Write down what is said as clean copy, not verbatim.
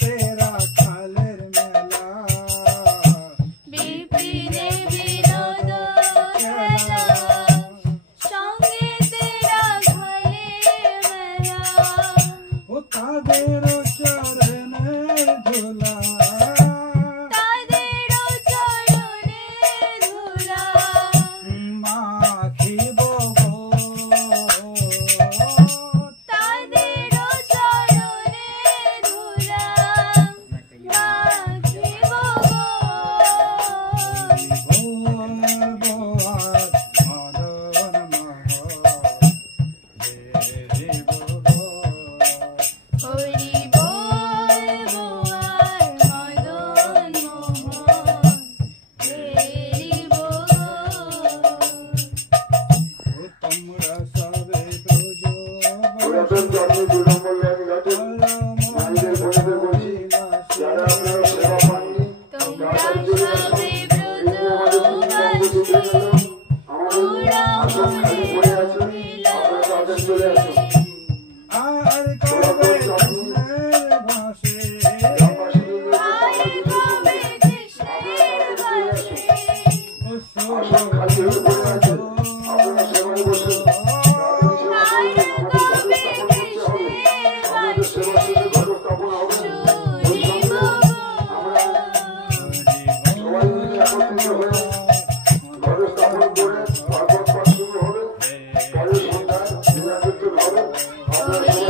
तेरा खालेर मेला विपिने विनोद खेला संगे तेरा खालेर मेला ओ तादेर चरणे धुला तादेर चरणे धुला माखिब तादेर चरणे धुला माखिब হরি বল বোয়ার মদন মোহন হরি বল তোমরা সবে ব্রজ পুরাতন জন্মে বিড়ম্বনায় ঘটে মায়েদের বোনেদের বলছি যারা আপনারা সেবা পাননি তোমরা সবে ব্রজবাসী পুরা মনে আপনারা তাদের চলে আসুন আর কবে কৃষ্ণের ভাষে আয় কবে কৃষ্ণের বাসে আসন খালি হয়ে পড়ে আছে আপনারা সেবায় বসে আয় কবে কৃষ্ণের আপনাদের সেবা বাসে শুনে ঘর স্থাপন হবে সুজীব সবাই মিলে একত্রিত হয়ে ঘর স্থাপন করে ভাগবত পাঠ শুরু হবে পরে সন্ধ্যায় লীলা কীর্তন হবে আপনারা সবাই